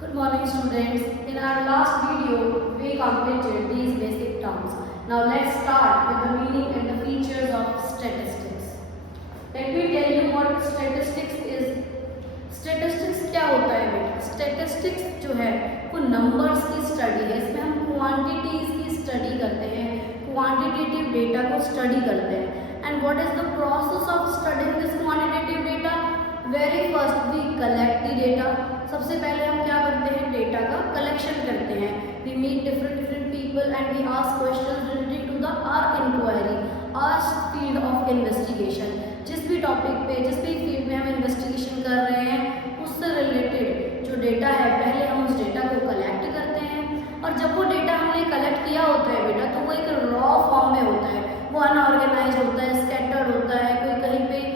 Good morning students. In our last video, we completed these basic terms. Now let's start with the meaning and the features of statistics. Let me tell you what statistics is. Statistics क्या होता है बेटा? Statistics जो है वो numbers की study है. इसमें हम quantities की study करते हैं, quantitative data को study करते हैं. And what is the process of studying this quantitative data? Very first we collect the data. सबसे पहले हम क्या करते हैं? डेटा का कलेक्शन करते हैं. We meet different people and we ask questions related to the our inquiry, our field of investigation. जिस भी टॉपिक पे, जिस भी फील्ड में हम इन्वेस्टिगेशन कर रहे हैं उससे रिलेटेड जो डेटा है पहले हम उस डेटा को कलेक्ट करते हैं. और जब वो डेटा हमने कलेक्ट किया होता है बेटा तो वो एक रॉ फॉर्म में होता है, वो अनऑर्गेनाइज होता है, स्कैटर्ड होता है. कोई कहीं पे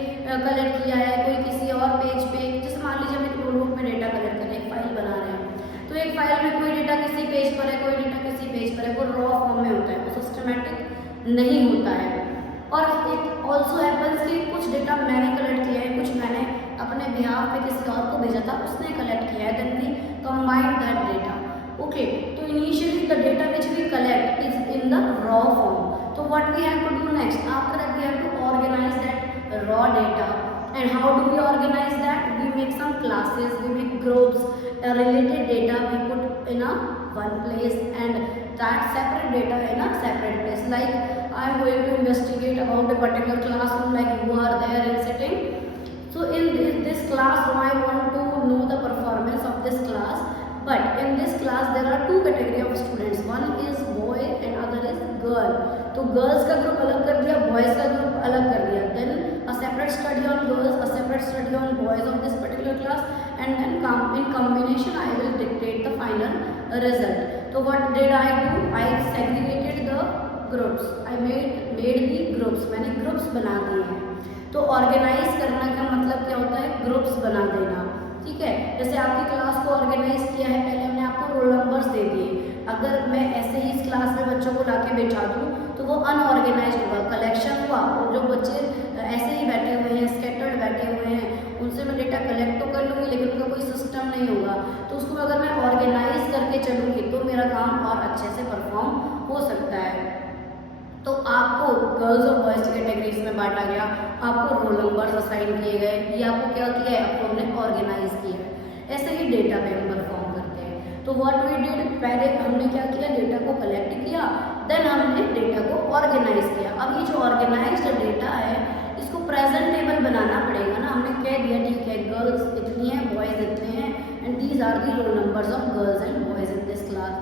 कलेक्ट किया है, कोई किसी और पेज पे. जैसे मान लीजिए हम एक नोटबुक में डेटा कलेक्ट कर रहे हैं, एक फाइल बना रहे हैं, तो एक फाइल में कोई डेटा किसी पेज पर है, कोई डेटा किसी पेज पर है. वो रॉ फॉर्म में होता है, वो सिस्टमैटिक नहीं होता है. और एक ऑल्सो हैपन्स कि कुछ डेटा मैंने कलेक्ट किया है, कुछ मैंने अपने बिहाफ पे किसी और को भेजा था, उसने कलेक्ट किया है. Then we combine that data. Okay, तो initially the data which we collect is in the raw form. तो what we have to do next? After that we have to organise that raw data. And how do we organize that? We make some classes, we make groups. Related data we put in a one place and that separate data in a separate place. Like I am going to investigate about a particular classroom, like you are there and sitting. So in this classroom I want to know the performance of this class. But in this class there are two category of students. One is boy and other is girl. तो girls का group अलग कर दिया, boys का group अलग कर दिया. Then a separate study on girls, a separate study on boys of this particular class, and then in combination I will dictate the final result. So what did I do? I segregated the groups. I made the groups. मैंने groups बना दिए हैं. तो organize करना का मतलब क्या होता है? Groups बना देना. ठीक है, जैसे आपकी क्लास को ऑर्गेनाइज किया है, पहले हमने आपको रोल नंबर्स दे दिए. अगर मैं ऐसे ही इस क्लास में बच्चों को लाके बैठा दूँ तो वो अनऑर्गेनाइज होगा. कलेक्शन हुआ और जो बच्चे ऐसे ही बैठे हुए हैं, स्कैटर्ड बैठे हुए हैं, उनसे मैं डेटा कलेक्ट तो कर लूँगी लेकिन उनका कोई सिस्टम नहीं होगा. तो उसको अगर मैं ऑर्गेनाइज करके चलूँगी तो मेरा काम और अच्छे से परफॉर्म हो सकता है. तो आपको गर्ल्स और बॉयज़ की कैटेगरीज में बांटा गया, आपको रोल नंबर्स असाइन किए गए, ये आपको क्या किया है? आपको हमने ऑर्गेनाइज किया है. ऐसे ही डेटा पे हम परफॉर्म करते हैं. तो व्हाट वी डिड, पहले हमने क्या किया? डेटा को कलेक्ट किया, देन हमने डेटा को ऑर्गेनाइज किया. अब ये जो ऑर्गेनाइज्ड डेटा है इसको प्रेजेंटेबल बनाना पड़ेगा ना. हमने कह दिया ठीक है गर्ल्स इतनी है, बॉयज़ इतने हैं and these are the roll numbers of girls and boys in this class.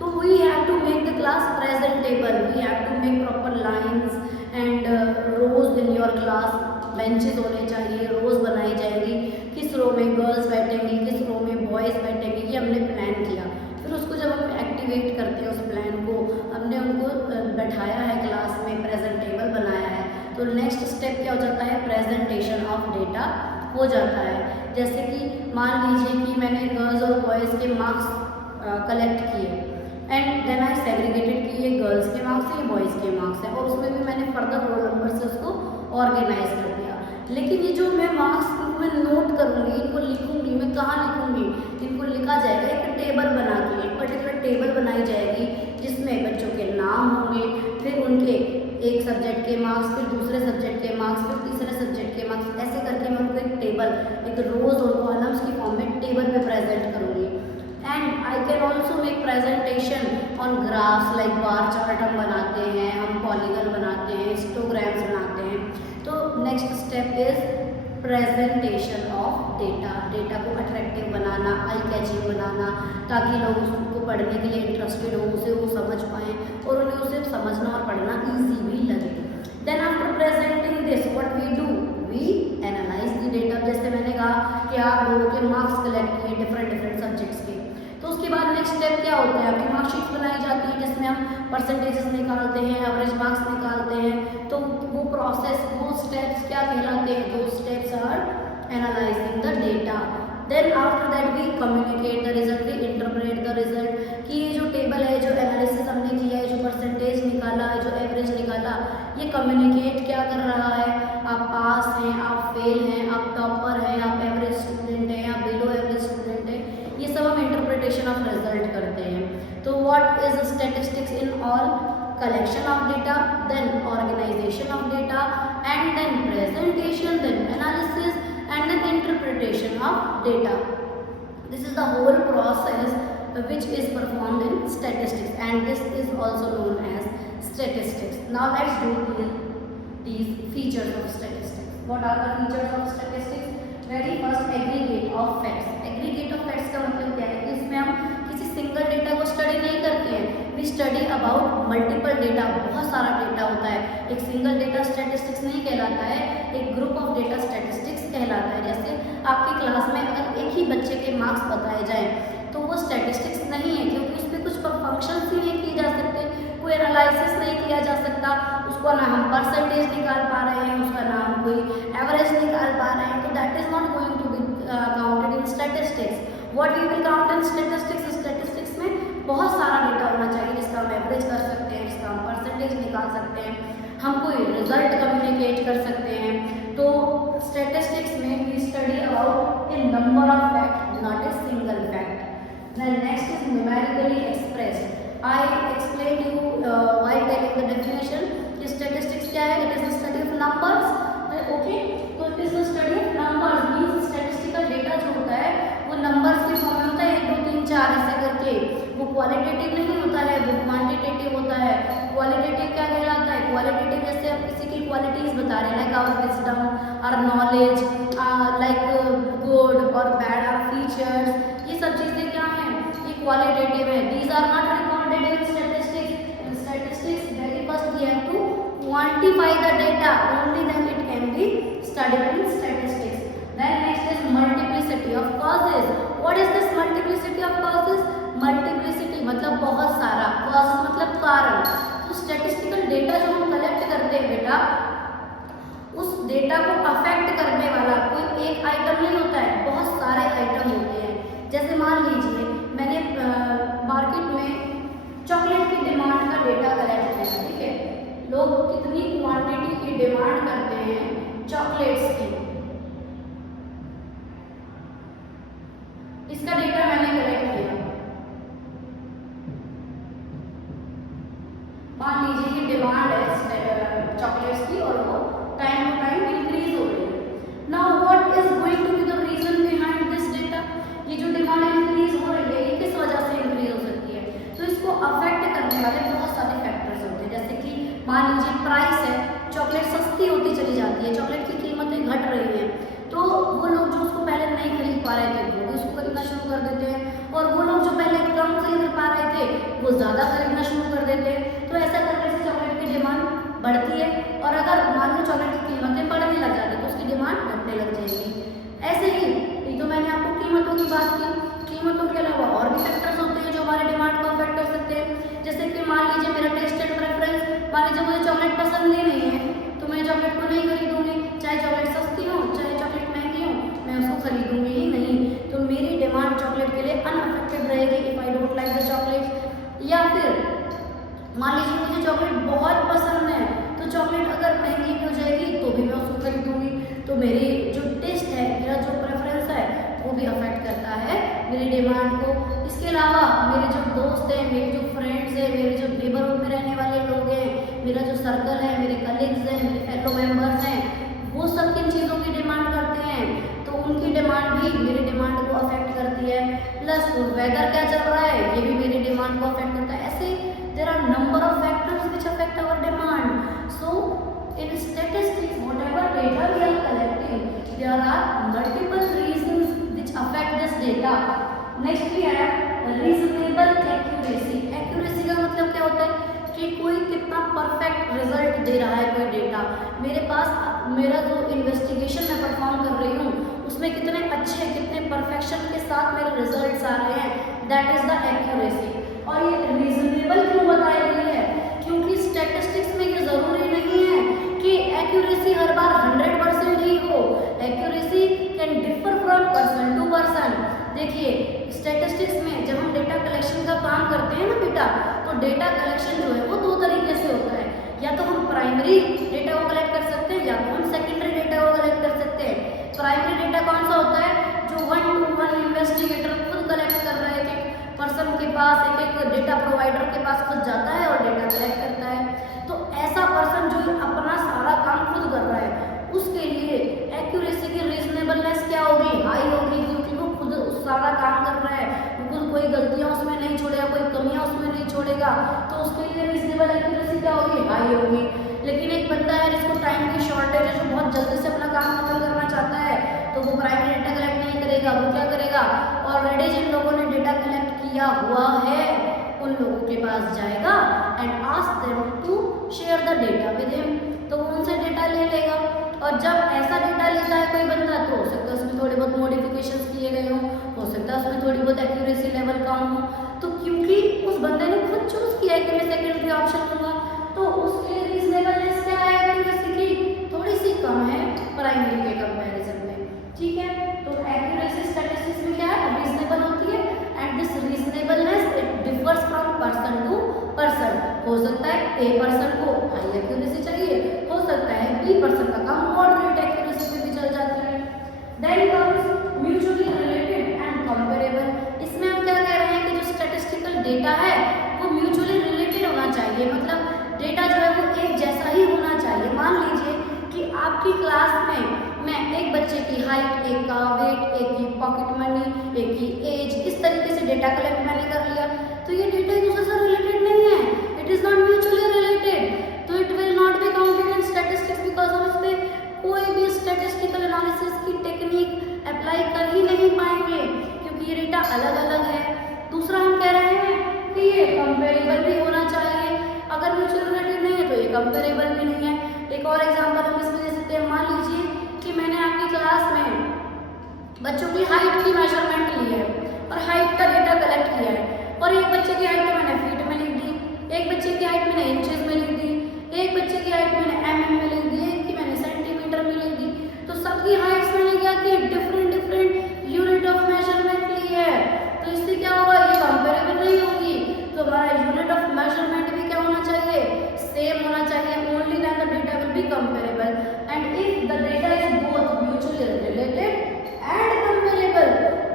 So we have to make the class presentable. We have to make proper lines and rows in your class. Benches होने चाहिए, rows बनाई जाएगी, किस रो में girls बैठेंगी, किस रो में boys बैठेंगे, ये हमने प्लान किया. फिर उसको जब हम एक्टिवेट करते हैं उस प्लान को, हमने उनको बैठाया है क्लास में, प्रेजेंटेबल बनाया है. तो नेक्स्ट स्टेप क्या हो जाता है? प्रेजेंटेशन ऑफ डेटा हो जाता है. जैसे कि मान लीजिए कि मैंने गर्ल्स और बॉयज़ के मार्क्स कलेक्ट किए एंड देन आई सेग्रीगेटेड कि ये गर्ल्स के मार्क्स हैं, ये बॉयज़ के मार्क्स हैं, और उसमें भी मैंने फर्दर रोल नंबर से उसको ऑर्गेनाइज कर दिया. लेकिन ये जो मैं मार्क्स मैं नोट करूँगी, इनको लिखूँगी, मैं कहाँ लिखूँगी? इनको लिखा जाएगा एक टेबल बना के. एक पर्टिकुलर टेबल बनाई जाएगी जिसमें बच्चों के नाम होंगे, फिर उनके एक सब्जेक्ट के मार्क्स, फिर दूसरे सब्जेक्ट के मार्क्स, फिर तीसरे सब्जेक्ट के मार्क्स. ऐसे करके मैं उनको एक टेबल, एक रोज और कॉलम्स की फॉर्म में टेबल में प्रेजेंट करूँगी. And I can also make presentation on graphs, like bar chart हम बनाते हैं, हम पॉलीगन बनाते हैं, हिस्टोग्राम्स बनाते हैं. तो next step is presentation of data. Data को अट्रैक्टिव बनाना, आई कैचिंग बनाना, ताकि लोग उसको पढ़ने के लिए इंटरेस्टेड हो, उसे वो समझ पाएँ और उन्हें उसे समझना और पढ़ना ईजी भी लगे. Then after presenting this what we do? We analyse the data. जैसे मैंने कहा कि आप लोगों के मार्क्स कलेक्ट किए डिफरेंट सब्जेक्ट्स के, तो उसके बाद नेक्स्ट स्टेप क्या होता है? आपकी मार्कशीट बनाई जाती है जिसमें हम परसेंटेजेस निकालते हैं, एवरेज मार्क्स निकालते हैं. तो वो प्रोसेस, वो स्टेप्स क्या कहलाते हैं? दो steps are analysing the data. Then after that we communicate the result, we interpret the result कि ये जो टेबल है, जो एनालिसिस हमने किया है, जो परसेंटेज निकाला है, जो एवरेज निकाला, ये कम्युनिकेट क्या कर रहा है? आप पास हैं, आप फेल हैं, आप टॉपर हैं, आप एवरेज स्टूडेंट हैं, आप बिलो एवरेज स्टूडेंट हैं, ये सब हम interpret what is statistics in all? Collection of data, then organization of data, and then presentation, then analysis, and then interpretation of data. This is the whole process which is performed in statistics, and this is also known as statistics. Now let's do these features of statistics. What are the features of statistics? Very first, aggregate of facts. Aggregate of facts का मतलब क्या है कि इसमें हम किसी single data को study नहीं करते हैं, we study about multiple data. बहुत सारा डेटा होता है, एक सिंगल डेटा स्टैटिस्टिक्स नहीं कहलाता है, एक ग्रुप ऑफ डेटा स्टैटिस्टिक्स कहलाता है। जैसे आपकी क्लास में अगर एक ही बच्चे के मार्क्स बताए जाएं तो वो स्टैटिस्टिक्स नहीं है, क्योंकि उसमें कुछ फंक्शंस ही नहीं किए जा सकते, कोई एनालिसिस नहीं किया जा सकता, उसको ना हम परसेंटेज निकाल पा रहे हैं, उसका ना हम कोई एवरेज निकाल पा रहे हैं, तो that is not going to be counted in statistics. What we will count in statistics? Statistics में बहुत सारा डेटा होना चाहिए जिसका हम एवरेज कर सकते हैं, जिसका हम परसेंटेज निकाल सकते हैं, हम कोई रिजल्ट कम्युनिकेट कर सकते हैं। तो स्टैटिस्टिक्स में we study about a number of fact, not a single fact. Then next is numerically expressed. I explained you while telling the definition कि statistics क्या है? It is the study of numbers. Okay? तो it is the study of numbers. Means statistical data जो होता है वो numbers के form में होता है, 1 2 3 4 ऐसे करके। वो क्वालिटेटिव नहीं होता है, वो क्वांटिटेटिव होता है। क्वालिटेटिव क्या कहलाता है? क्वालिटेटिव जैसे हम किसी की क्वालिटीज बता रहे हैं, like our wisdom, our knowledge, like good और बैड, आवर फीचर्स, ये सब चीजें क्या हैं? ये क्वालिटेटिव है। These are not recorded in statistics. In statistics very first we have to quantify the data, only then it can be studied in statistics. Then next is multiplicity of causes. What is this multiplicity of causes? Multiplicity मतलब बहुत सारा, causes मतलब कारण। तो statistical data जो हम collect करते हैं बेटा, उस डेटा को अफेक्ट करने वाला कोई एक आइटम नहीं होता है, बहुत सारे आइटम होते हैं। जैसे मान लीजिए मैंने मार्केट में चॉकलेट की डिमांड का डेटा कलेक्ट किया, ठीक है, लोग कितनी क्वांटिटी की डिमांड करते हैं चॉकलेट्स की, इसका डेटा मैंने कलेक्ट किया। मान लीजिए कि डिमांड है चॉकलेट्स की और वो टाइम टू टाइम इंक्रीज हो रही है। Now what is going to be the reason behind this data? ये जो डिमांड इंक्रीज हो रही है ये किस वजह से इंक्रीज हो सकती है? तो इसको अफेक्ट करने वाले बहुत सारे फैक्टर्स होते हैं। जैसे कि मान लीजिए प्राइस है, चॉकलेट सस्ती होती चली जाती है, चॉकलेट की कीमतें घट रही हैं, तो वो लोग जो उसको पहले नहीं खरीद पा रहे थे वो भी उसको खरीदना शुरू कर देते हैं, और वो लोग जो पहले कम खरीद पा रहे थे वो ज़्यादा खरीदना शुरू कर देते हैं। तो ऐसा करने से चॉकलेट की डिमांड बढ़ती है, और अगर मान लो चॉकलेट की कीमतें बढ़ने लग जाती है तो उसकी डिमांड घटने लग जाएगी। ऐसे ही ये तो मैंने आपको कीमतों की बात की, कीमतों के अलावा और भी फैक्टर्स होते हैं जो हमारे डिमांड को अफेक्ट कर सकते हैं। जैसे कि मान लीजिए मेरा टेस्ट एंड प्रेफरेंस, मान लीजिए मुझे चॉकलेट पसंद ही नहीं है तो मैं चॉकलेट को नहीं खरीदूंगी, चाहे चॉकलेट सस्ती हो चाहे चॉकलेट महंगी हो, मैं उसको खरीदूंगी ही नहीं। तो मेरी डिमांड चॉकलेट के लिए अनअफेक्टेड रहेगी if I don't like the chocolate. या फिर मान लीजिए मुझे चॉकलेट बहुत पसंद है तो चॉकलेट अगर महंगी भी हो जाएगी तो भी मैं उसको खरीदूंगी। तो मेरी जो टेस्ट है, मेरा जो प्रेफरेंस है वो भी अफेक्ट करता है मेरी डिमांड को। इसके अलावा मेरे जो दोस्त हैं, मेरे जो फ्रेंड्स हैं, मेरे जो नेबरहुड में रहने वाले लोग हैं, मेरा जो सर्कल है, मेरे कलीग्स हैं, मेरे फेलो मेंबर्स हैं, वो सब किन चीज़ों की डिमांड करते हैं? तो उनकी डिमांड भी मेरी डिमांड को अफेक्ट करती है। प्लस वेदर क्या चल रहा है ये भी मेरी डिमांड को अफेक्ट करता है। ऐसे there are number of factors which affect our demand. So in statistics, whatever data we are collecting, there are multiple reasons which affect this data. Next we have reasonable accuracy. Accuracy का मतलब क्या होता है कि कोई कितना perfect result दे रहा है कोई डेटा। मेरे पास मेरा जो इन्वेस्टिगेशन मैं परफॉर्म कर रही हूँ उसमें कितने अच्छे, कितने परफेक्शन के साथ मेरे रिजल्ट्स आ रहे हैं, दैट इज द एक्यूरेसी। और ये रीजनेबल क्यों बताई गई है? क्योंकि स्टैटिस्टिक्स में ये जरूरी नहीं है कि एक्यूरेसी हर बार 100% ही हो। Accuracy can differ from person to person. देखिए स्टैटिस्टिक्स में जब हम डेटा कलेक्शन का काम करते हैं ना बेटा, तो डेटा कलेक्शन जो है वो दो तरीके से होता है। या तो हम प्राइमरी डेटा को कलेक्ट कर सकते हैं या तो हम सेकेंडरी डेटा को कलेक्ट कर सकते हैं। प्राइमरी डेटा कौन सा होता है? जो 1 to 1 इन्वेस्टिगेटर खुद कलेक्ट कर रहे थे पर्सन के पास, एक एक डेटा प्रोवाइडर के पास खुद जाता है और डेटा कलेक्ट करता है। तो ऐसा पर्सन जो अपना सारा काम खुद कर रहा है, उसके लिए एक्यूरेसी की रीजनेबलनेस क्या होगी, हाई होगी, क्योंकि वो खुद सारा काम कर रहा है, बिल्कुल कोई गलतियां उसमें नहीं छोड़ेगा, कोई कमियां उसमें नहीं छोड़ेगा, तो उसके लिए रीजनेबल एक्यूरेसी क्या होगी, हाई होगी। लेकिन एक बंदा है जिसको टाइम की शॉर्टेज है, जो बहुत जल्दी से अपना काम खत्म करना चाहता है, तो वो प्राइमरी डेटा कलेक्ट नहीं करेगा। वो क्या करेगा, ऑलरेडी जिन लोगों ने डेटा कलेक्ट किया हुआ है उन लोगों के पास जाएगा and ask them to share the data with him, तो वो उनसे डेटा ले लेगा। और जब ऐसा डेटा लेता है कोई बंदा, तो हो सकता है उसमें थोड़े बहुत मॉडिफिकेशंस किए गए हों, हो सकता है उसमें थोड़ी बहुत एक्यूरेसी लेवल कम हो, तो क्योंकि उस बंदे ने खुद चूज किया है कि मैं सेकेंडरी ऑप्शन लूंगा, तो उसके लिए रीजनेबलनेस क्या है, एक्यूरेसी की थोड़ी सी कम है प्राइमरी के कंपैरिजन में। ठीक है, तो एक्यूरेसी स्टैटिस्टिक्स में क्या है, रीजनेबल होती है and this reasonableness it differs from person to person. हो सकता है ए पर्सन को हाई एक्यूरेसी चाहिए, हो सकता है बी पर्सन का काम मॉडरेट एक्यूरेसी पे भी चल जाता है। Then comes mutually related and comparable. इसमें हम क्या कह रहे हैं कि जो स्टैटिस्टिकल डेटा है वो म्यूचुअली रिलेटेड होना चाहिए, मतलब डेटा जो है वो एक जैसा ही होना चाहिए। मान लीजिए कि आपकी क्लास में मैं एक बच्चे की हाइट, एक का वेट, एक की पॉकेट मनी, एक की एज, इस तरीके से डेटा कलेक्ट मैंने कर लिया, तो ये डेटा एक दूसरे से रिलेटेड नहीं है, it is not mutually related, तो it will not be counted in statistics because हम इसमें कोई भी स्टैटिस्टिकल एनालिसिस की टेक्निक अप्लाई कर ही नहीं पाएंगे, क्योंकि ये डेटा अलग अलग है। दूसरा हम कह रहे हैं कि ये कंपेरेबल भी होना चाहिए, अगर म्यूचुअल रिलेटेड नहीं है तो ये कंपेरेबल भी नहीं है। एक और एग्जांपल हम इसमें दे सकते हैं, मान लीजिए कि मैंने आपकी क्लास में बच्चों की हाइट की मेजरमेंट ली है और हाइट का डेटा कलेक्ट किया है, और एक बच्चे की हाइट मैंने फीट में लिख दी, एक बच्चे की हाइट मैंने इंचेस में लिख दी, एक बच्चे की हाइट मैंने mm में लिख दी, एक की मैंने सेंटीमीटर में लिख दी, तो सबकी हाइट्स मैंने क्या की, different different unit of measurement ली है, तो इससे क्या होगा, ये कंपेरेबल नहीं होगी। तो हमारा यूनिट ऑफ मेजरमेंट भी क्या होना चाहिए, सेम होना चाहिए, only then the data will be comparable and if the data is both mutually related and comparable,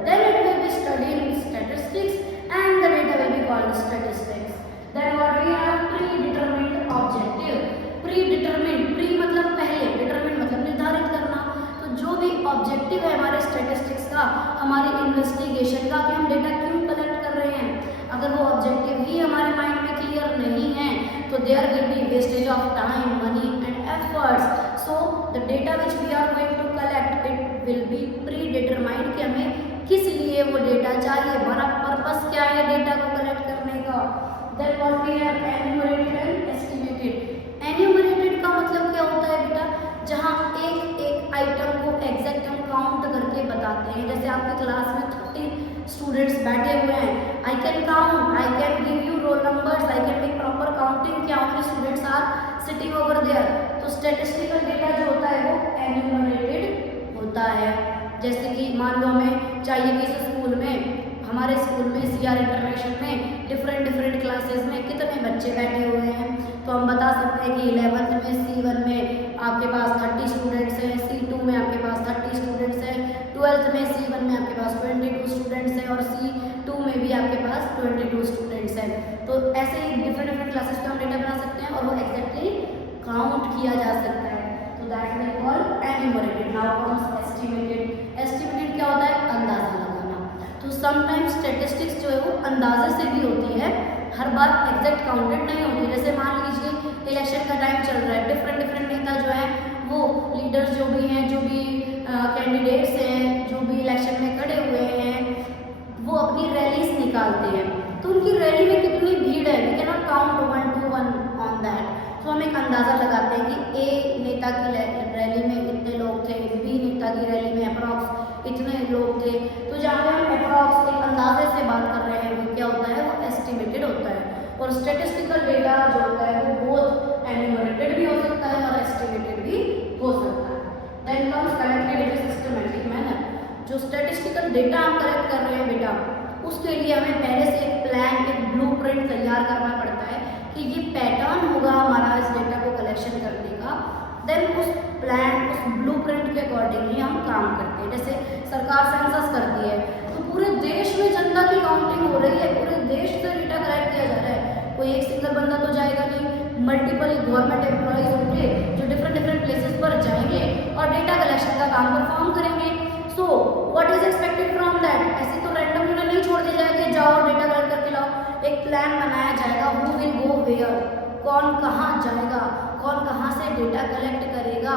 then it will be studied in statistics and the data will be called statistics. Then what we have, predetermined objective. Predetermined, pre मतलब पहले, determined मतलब निर्धारित करना, तो जो भी objective है हमारे स्टैटिस्टिक्स का, हमारी इन्वेस्टिगेशन का, कि हम डेटा क्यों कलेक्ट कर रहे हैं, अगर वो ऑब्जेक्टिव ही हमारे माइंड में क्लियर नहीं है तो there will be wastage of time, money and efforts. So the data which we are going to collect it will be predetermined कि हमें किस लिए वो डेटा चाहिए, हमारा पर्पस क्या है डेटा को कलेक्ट करने का। Then what we have, enumerated and estimated. Enumerated का मतलब क्या होता है बेटा, जहाँ एक एक आइटम को एग्जैक्ट हम काउंट करके बताते हैं। जैसे आपकी क्लास में 30 स्टूडेंट्स बैठे हुए हैं, I can count, I can give you roll numbers, I can make proper counting कि how many students are sitting over there. तो स्टैटिस्टिकल डेटा जो होता है वो एन्यूमरेटेड होता है। जैसे कि मान लो हमें चाहिए कि इस स्कूल में, हमारे स्कूल में CR इंटरनेशनल में डिफरेंट क्लासेस में कितने बच्चे बैठे हुए हैं, तो हम बता सकते हैं कि 11th में C1 में आपके पास 30 स्टूडेंट्स हैं, C2 में आपके पास 30 स्टूडेंट्स हैं, 12th में C1 में आपके पास 22 स्टूडेंट्स हैं और C2 में भी आपके पास 22 स्टूडेंट्स हैं। तो ऐसे ही डिफरेंट क्लासेस पे हम डेटा बना सकते हैं और वो एग्जैक्टली काउंट किया जा सकता है, तो that we call enumerated. Now comes estimated. Estimated क्या होता है, अंदाजा लगाना। तो समटाइम्स स्टैटिस्टिक्स जो है वो अंदाजे से भी होती है, हर बार एग्जैक्ट काउंटेड नहीं होती। जैसे मान लीजिए इलेक्शन का टाइम चल रहा है, डिफरेंट नेता जो है वो लीडर्स जो भी हैं, जो भी कैंडिडेट्स हैं, जो भी इलेक्शन में खड़े हुए हैं, वो अपनी रैलीज निकालते हैं, तो उनकी रैली में कितनी भीड़ है, we can not count 1 to 1 on that. तो हम एक अंदाज़ा लगाते हैं कि ए नेता की रैली में इतने लोग थे, बी नेता की रैली में अप्रॉक्स इतने लोग थे। तो जहाँ पे हम अप्रॉक्स एक अंदाजे से बात कर रहे हैं वो क्या होता है, वो एस्टिमेटेड होता है। और स्टैटिस्टिकल डेटा जो होता है वो बोथ एन्यूमरेटेड भी हो सकता है और एस्टिमेटेड भी हो सकता है। Then comes collected in a systematic manner. जो स्टैटिस्टिकल डेटा हम कलेक्ट कर रहे हैं बेटा, उसके लिए हमें पहले से एक प्लान, एक ब्लूप्रिंट तैयार करना पड़ता है कि ये पैटर्न होगा हमारा इस डेटा को कलेक्शन करने का। देन उस प्लान, उस ब्लूप्रिंट के अकॉर्डिंग ही हम काम करते हैं। जैसे सरकार सेंसस करती है तो पूरे देश में जनता की काउंटिंग हो रही है, पूरे देश से डेटा कलेक्ट किया जा रहा है, कोई एक सिंगल बंदा तो जाएगा नहीं, मल्टीपल गवर्नमेंट एम्प्लॉइज होंगे जो डिफरेंट प्लेसेस पर जाएंगे और डेटा कलेक्शन का काम परफॉर्म करेंगे। So what is expected from that, ऐसे तो रैंडमली उन्हें नहीं छोड़ दिया जाएगा कि जाओ डेटा कलेक्ट करके लाओ। एक प्लान बनाया जाएगा, हु विल गो वेयर, कौन कहाँ जाएगा, कौन कहाँ से डेटा कलेक्ट करेगा।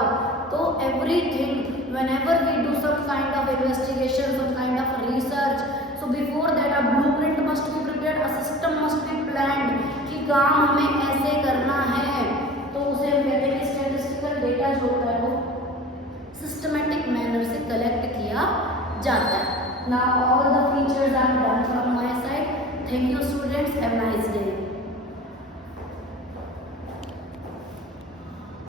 तो everything whenever we do some kind of investigation, some kind of research, so before that a blueprint must be prepared, a system must be planned कि काम हमें ऐसे करना है। तो उसे हम कहते हैं कि स्टैटिस्टिकल डेटा जो होता है वो सिस्टमेटिक मैनर से कलेक्ट किया जाता है। Now all the features are done from my side. Thank you students, have a nice day.